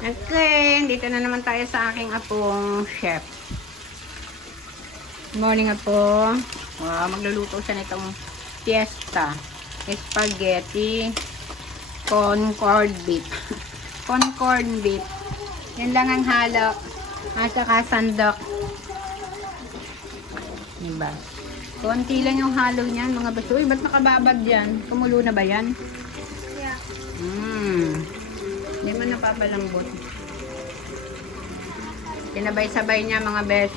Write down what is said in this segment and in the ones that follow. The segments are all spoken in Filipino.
Okay, dito na naman tayo sa aking apong chef. Good morning, apo. Wow, magluluto siya nitong fiesta. Spaghetti con corned beef. Con corned beef. Yan lang ang halo. At saka sandok. Diba? Konti lang yung halo niyan, mga baso. Uy, ba't nakababad yan? Kumulo na ba yan? Yeah. Hindi man napapalambot. Kinabay-sabay niya mga besh.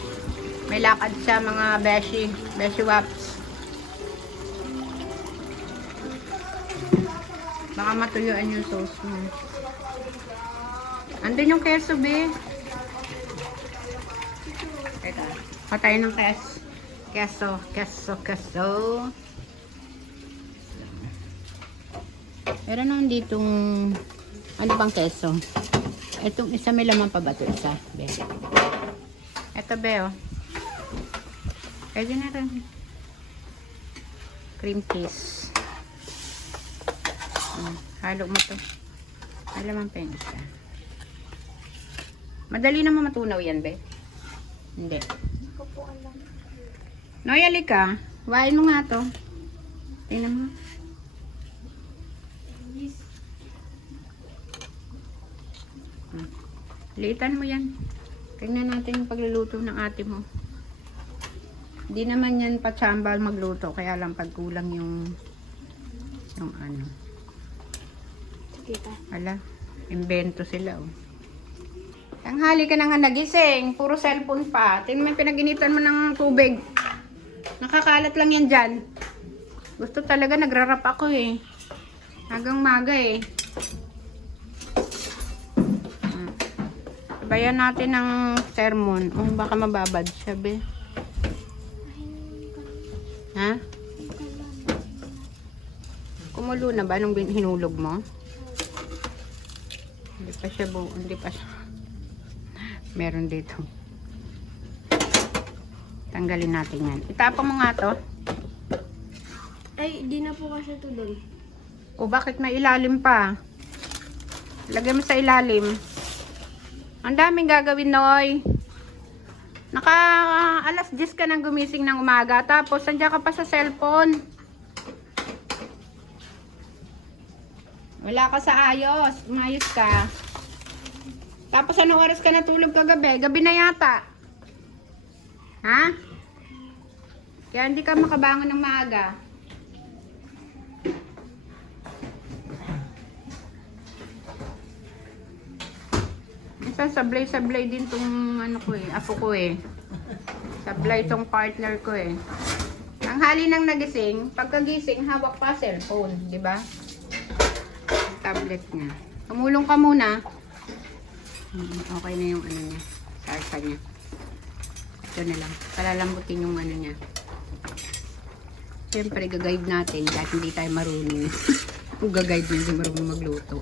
May lakad siya mga beshi. Beshi waps. Baka matuyuan yung sauce mo. Andun yung keso, be. Teka. Patay ng keso. Keso. Meron naman ditong ano bang keso? Itong isa may laman pa ba ito? Isa, be. Ito, be, oh. Pwede na rin. Cream cheese. Halo mo to. May laman pa yung isa. Madali naman matunaw yan, be. Hindi. Hindi ko po alam. Noy, alika. Wain mo nga to. Tingnan mo. Liitan mo yan. Tingnan natin yung pagluluto ng ate mo. Hindi naman yan patsambal magluto. Kaya lang pagkulang yung ano. Kita. Ala, invento sila, oh. Tanghali ka na nga nagising. Puro cellphone pa. Tingnan mo, pinaginitan mo ng tubig. Nakakalat lang yan dyan. Gusto talaga, nagrarap ako eh. Hanggang maga eh. Sabayan natin ng sermon. Oh, baka mababad siya, be. Ha? Kumulo na ba nung hinulog mo? Hindi pa siya buo. Hindi pa siya. Meron dito. Tanggalin natin yan. Itapon mo nga to. Ay, di na po kasi ito doon. O bakit may ilalim pa? Lagay mo sa ilalim. Ang daming gagawin, Noy. Naka alas 10 ka nang gumising ng umaga. Tapos, nandiyan ka pa sa cellphone. Wala ka sa ayos. Umayos ka. Tapos, anong oras ka natulog kagabi? Gabi na yata. Ha? Kaya hindi ka makabangon ng maaga. Minsan sablay din tong ano ko eh, apo ko eh. Sablay tong partner ko eh. Ang hali nang nagising, pagkagising hawak pa cellphone, di ba? Tablet niya. Tumulong ka muna. Okay na yung ano niya, salsa niya. Ito na lang. Palalambutin yung ano niya. Siyempre, gaguide natin kahit hindi tayo marunong. Kung gaguide niya, hindi marunong magluto.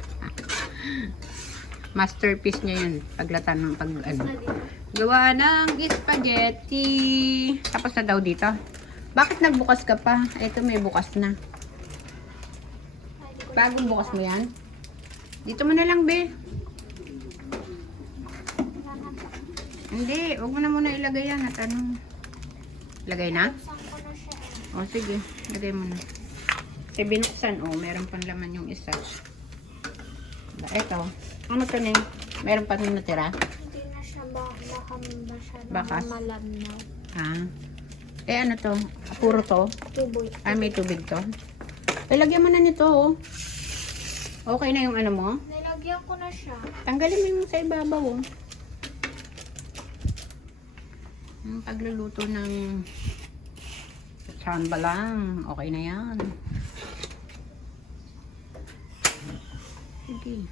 Masterpiece niya yun. Paglatan ng ano. Gawa ng spaghetti. Tapos na daw dito. Bakit nagbukas ka pa? Ito may bukas na. Bagong bukas mo yan? Dito mo na lang, be. Hindi. Huwag mo na muna ilagay yan. At ano? Lagay na? O, sige. Lagay mo na. Kasi binuksan, o. Meron pang laman yung isa. Ito. Ano to na? Meron pa rin natira? Hindi na siya baka Bakas? malamnaw. Ha? Eh, ano to? Puro to? Tuboy. Ah, may tubig to? Lagyan mo na nito, oh. Okay na yung ano mo? Nilagyan ko na siya. Tanggalin mo yung sa ibabaw, oh. Yung pagluluto ng samba lang. Okay na yan. Sige.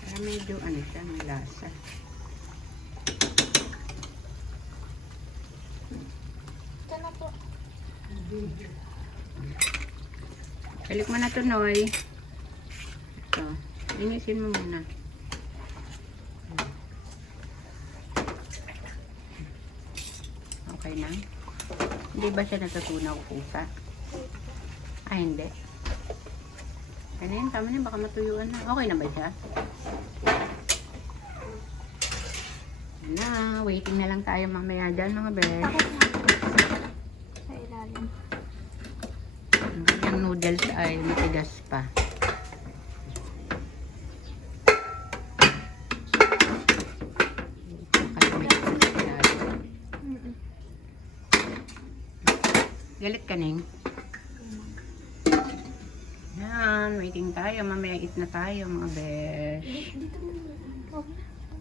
Para medyo ano siya, may lasa. Ito na po. Balik mo na to, Noy. Ito. Linisin mo muna. Okay na? Hindi ba siya natutunaw, pusa? Ay, hindi. Ano yun? Tama na, baka matuyuan na. Okay na ba siya? Na, waiting na lang tayo mamaya dyan mga bes. Takot na. Sa ilalim. Ang kanyang noodles ay matigas pa. Mm-mm. Galit ka, Ning? Yan, waiting tayo. Mamaya eat na tayo mga bes. Dito